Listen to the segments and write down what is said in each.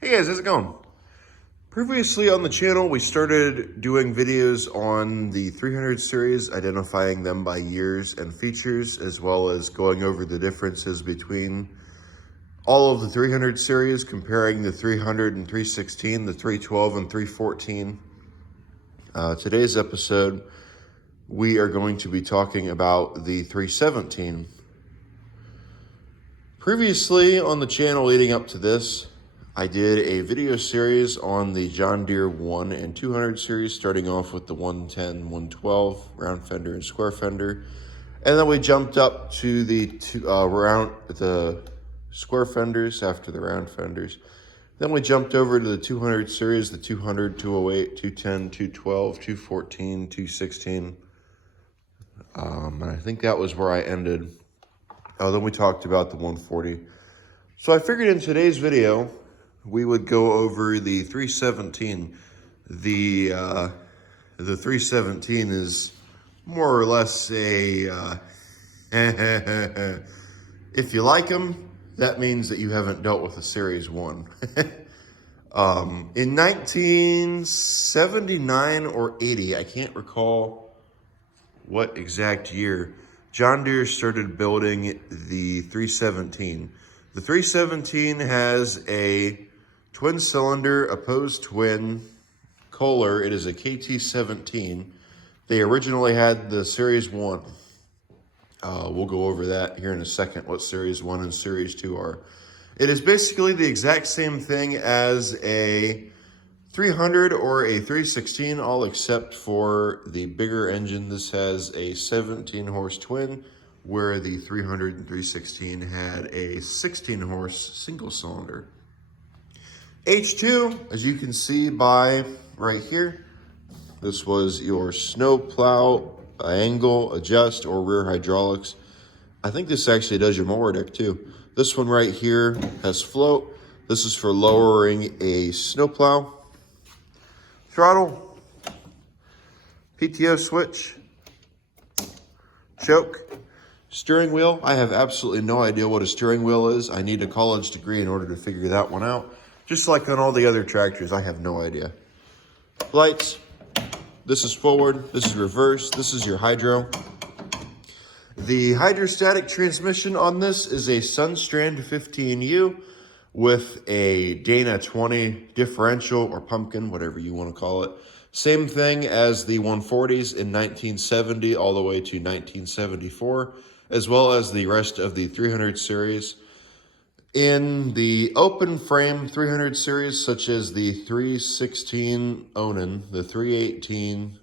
Hey guys, how's it going? Previously on the channel, we started doing videos on the 300 series, identifying them by years and features, as well as going over the differences between all of the 300 series, comparing the 300 and 316, the 312 and 314. Today's episode, we are going to be talking about the 317. Previously on the channel leading up to this, I did a video series on the John Deere 1 and 200 series, starting off with the 110, 112, round fender and square fender. And then we jumped up to the square fenders after the round fenders. Then we jumped over to the 200 series, the 200, 208, 210, 212, 214, 216. And I think that was where I ended. Then we talked about the 140. So I figured in today's video, we would go over the 317. The 317 is more or less a, if you like them, that means that you haven't dealt with a Series 1. In 1979 or 80, I can't recall what exact year, John Deere started building the 317. The 317 has a twin cylinder, opposed twin Kohler. It is a KT17. They originally had the Series 1. We'll go over that here in a second, what Series 1 and Series 2 are. It is basically the exact same thing as a 300 or a 316, all except for the bigger engine. This has a 17 horse twin, where the 300 and 316 had a 16 horse single cylinder. H2, as you can see by right here, this was your snow plow, angle, adjust, or rear hydraulics. I think this actually does your mower deck too. This one right here has float. This is for lowering a snow plow. Throttle, PTO switch, choke, steering wheel. I have absolutely no idea what a steering wheel is. I need a college degree in order to figure that one out. Just like on all the other tractors, I have no idea. Lights, this is forward, this is reverse, this is your hydro. The hydrostatic transmission on this is a Sunstrand 15U with a Dana 20 differential or pumpkin, whatever you want to call it. Same thing as the 140s in 1970 all the way to 1974, as well as the rest of the 300 series. In the open frame 300 series, such as the 316 Onan, the 318,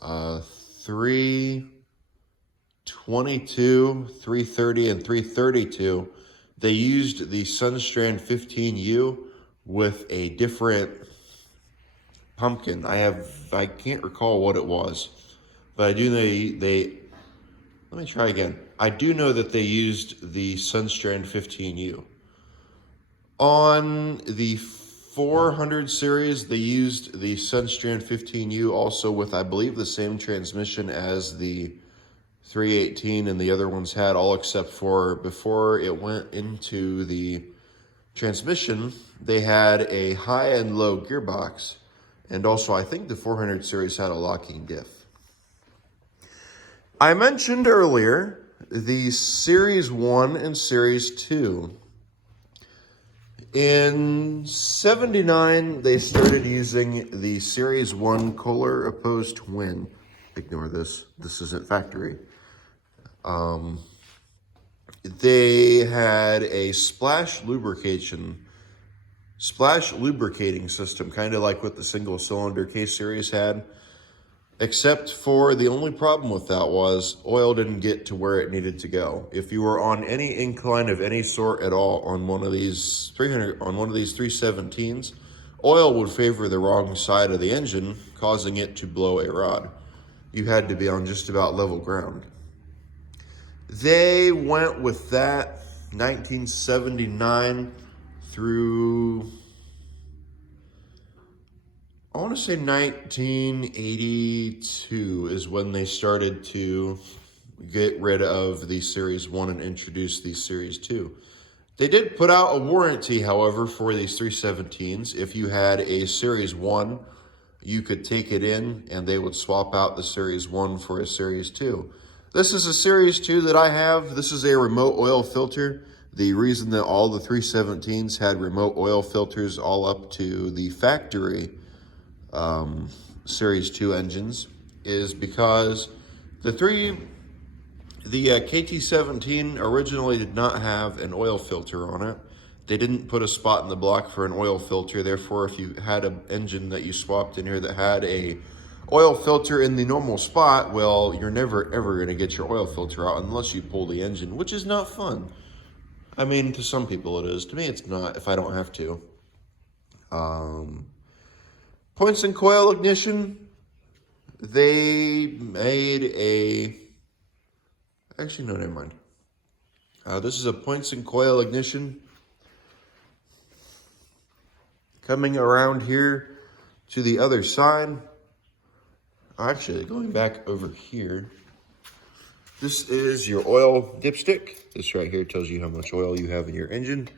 322, 330, and 332, they used the Sunstrand 15U with a different pumpkin. I can't recall what it was, but I do know let me try again. I do know that they used the Sunstrand 15U. On the 400 series, they used the Sunstrand 15U also with, I believe, the same transmission as the 318 and the other ones had, all except for before it went into the transmission, they had a high and low gearbox. And also, I think the 400 series had a locking diff. I mentioned earlier the Series 1 and Series 2. In 79, they started using the Series 1 Kohler opposed twin. Ignore this. This isn't factory. They had a splash lubricating system, kind of like what the single cylinder K series had, except for the only problem with that was oil didn't get to where it needed to go. If you were on any incline of any sort at all on one of these 317s, oil would favor the wrong side of the engine, causing it to blow a rod. You had to be on just about level ground. They went with that 1979 through, I want to say 1982 is when they started to get rid of the Series 1 and introduce the Series 2. They did put out a warranty, however, for these 317s. If you had a Series 1, you could take it in and they would swap out the Series 1 for a Series 2. This is a Series 2 that I have. This is a remote oil filter. The reason that all the 317s had remote oil filters all up to the factory Series 2 engines is because the KT17 originally did not have an oil filter on it. They didn't put a spot in the block for an oil filter. Therefore, if you had an engine that you swapped in here that had a oil filter in the normal spot, well, you're never ever going to get your oil filter out unless you pull the engine, which is not fun. I mean, to some people it is. To me, it's not if I don't have to. Points and coil ignition. They made a... Actually, no, never mind. This is a points and coil ignition. Coming around here to the other side. Actually, going back over here. This is your oil dipstick. This right here tells you how much oil you have in your engine.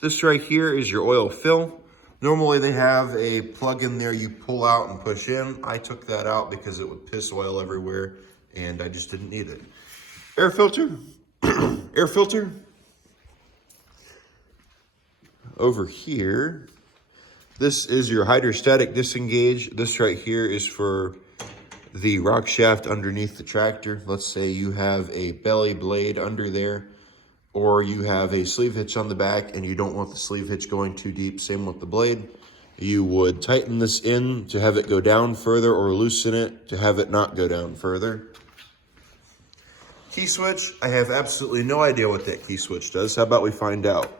This right here is your oil fill. Normally they have a plug in there you pull out and push in. I took that out because it would piss oil everywhere and I just didn't need it. Air filter, air filter. Over here, this is your hydrostatic disengage. This right here is for the rock shaft underneath the tractor. Let's say you have a belly blade under there, or you have a sleeve hitch on the back and you don't want the sleeve hitch going too deep. Same with the blade. You would tighten this in to have it go down further or loosen it to have it not go down further. Key switch, I have absolutely no idea what that key switch does. How about we find out?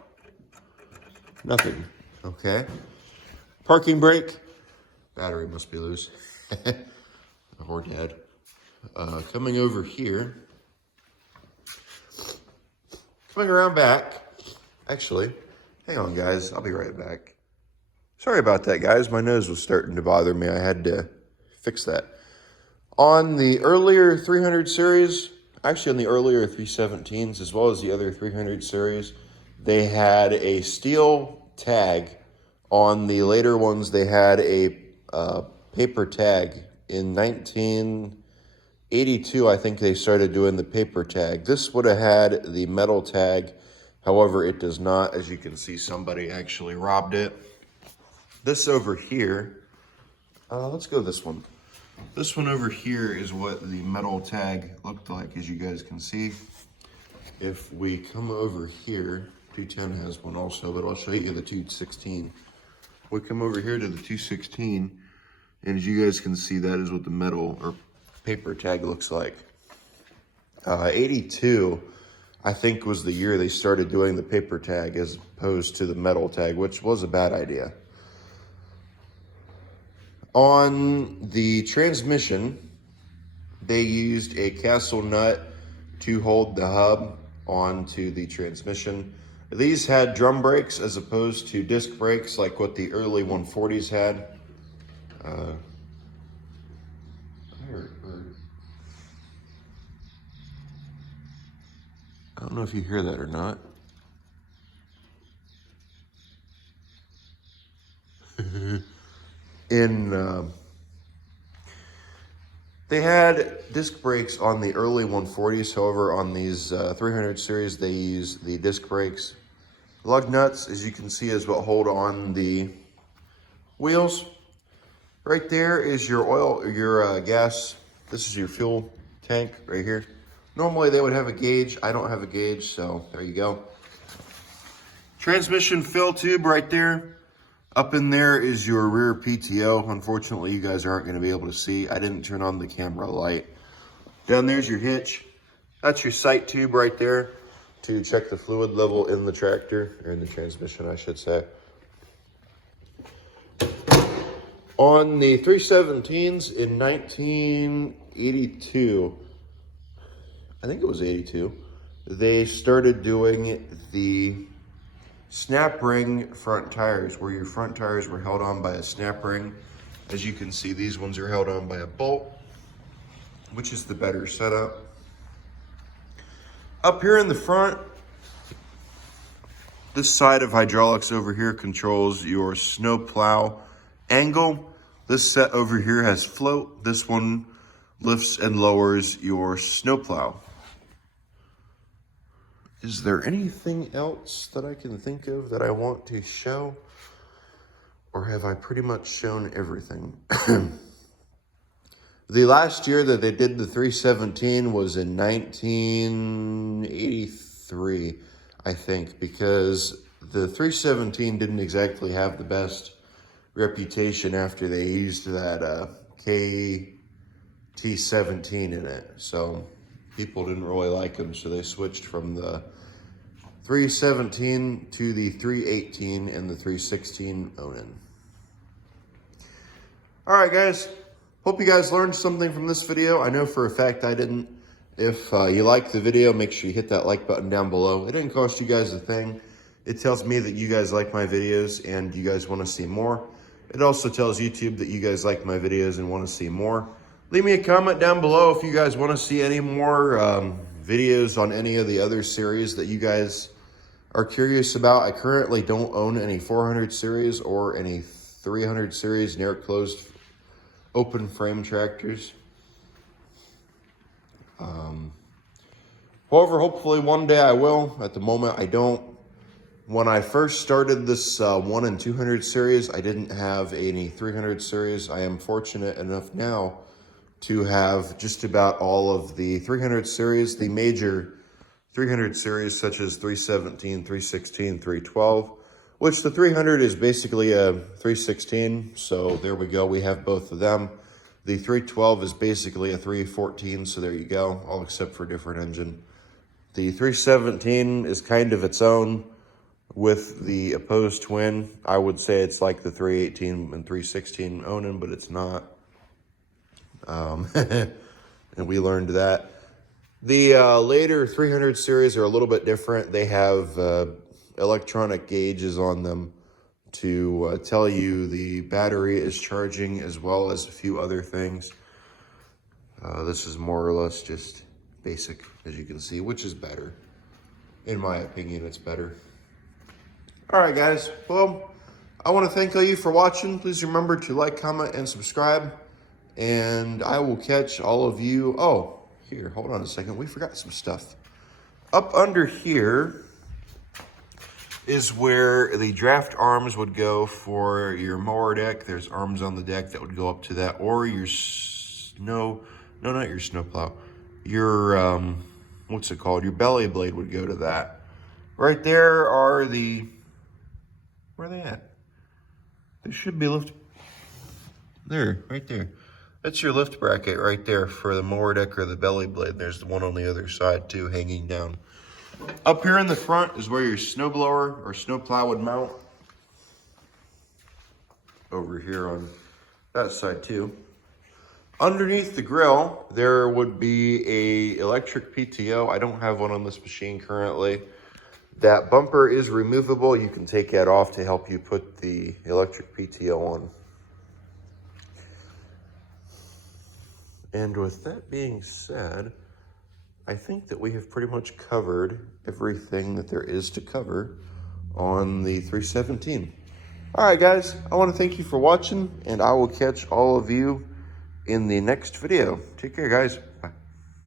Nothing, okay. Parking brake, battery must be loose. Or dead. Coming over here, coming around back, actually, hang on guys, I'll be right back. Sorry about that guys, my nose was starting to bother me. I had to fix that. On the earlier 300 series, actually on the earlier 317s, as well as the other 300 series, they had a steel tag. On the later ones, they had a paper tag. In 1982, I think they started doing the paper tag. This would have had the metal tag. However, it does not. As you can see, somebody actually robbed it. This over here, let's go this one. This one over here is what the metal tag looked like, as you guys can see. If we come over here, 210 has one also, but I'll show you the 216. We come over here to the 216, and as you guys can see, that is what the metal or paper tag looks like. 82, I think, was the year they started doing the paper tag as opposed to the metal tag, which was a bad idea. On the transmission, they used a castle nut to hold the hub onto the transmission. These had drum brakes as opposed to disc brakes like what the early 140s had. I don't know if you hear that or not. They had disc brakes on the early 140s. However, on these 300 series, they use the disc brakes. Lug nuts, as you can see, is what hold on the wheels. Right there is your oil, your gas. This is your fuel tank right here. Normally they would have a gauge. I don't have a gauge, so there you go. Transmission fill tube right there. Up in there is your rear PTO. Unfortunately, you guys aren't going to be able to see. I didn't turn on the camera light. Down there's your hitch. That's your sight tube right there to check the fluid level in the tractor, or in the transmission, I should say. On the 317s in 1982, I think it was 82, they started doing the snap ring front tires, where your front tires were held on by a snap ring. As you can see, these ones are held on by a bolt, which is the better setup. Up here in the front, This side of hydraulics over here controls your snow plow angle. This set over here has float. This one lifts and lowers your snow plow. Is there anything else that I can think of that I want to show? Or have I pretty much shown everything? The last year that they did the 317 was in 1983, I think, because the 317 didn't exactly have the best reputation after they used that KT17 in it. So people didn't really like them, so they switched from the 317 to the 318 and the 316 Onan. All right, guys. Hope you guys learned something from this video. I know for a fact I didn't. If you liked the video, make sure you hit that like button down below. It didn't cost you guys a thing. It tells me that you guys like my videos and you guys want to see more. It also tells YouTube that you guys like my videos and want to see more. Leave me a comment down below if you guys want to see any more videos on any of the other series that you guys are curious about. I currently don't own any 400 series or any 300 series near closed open frame tractors. However, hopefully one day I will. At the moment, I don't. When I first started this 1 and 200 series, I didn't have any 300 series. I am fortunate enough now to have just about all of the 300 series, the major 300 series such as 317, 316, 312, which the 300 is basically a 316, so there we go, we have both of them. The 312 is basically a 314, so there you go, all except for a different engine. The 317 is kind of its own with the opposed twin. I would say it's like the 318 and 316 Onan, but it's not. And we learned that. The later 300 series are a little bit different. They have electronic gauges on them to tell you the battery is charging, as well as a few other things. This is more or less just basic, as you can see, which is better. In my opinion, it's better. All right, guys. Well, I want to thank all you for watching. Please remember to like, comment, and subscribe. And I will catch all of you. Oh, here, hold on a second. We forgot some stuff. Up under here is where the draft arms would go for your mower deck. There's arms on the deck that would go up to that, or your not your snowplow. Your, what's it called? Your belly blade would go to that. Right there are the, where are they at? They should be lift, there, right there. That's your lift bracket right there for the mower deck or the belly blade. There's the one on the other side too, hanging down. Up here in the front is where your snowblower or snowplow would mount. Over here on that side too. Underneath the grill, there would be a electric PTO. I don't have one on this machine currently. That bumper is removable. You can take that off to help you put the electric PTO on. And with that being said, I think that we have pretty much covered everything that there is to cover on the 317. All right, guys, I want to thank you for watching, and I will catch all of you in the next video. Take care, guys. Bye.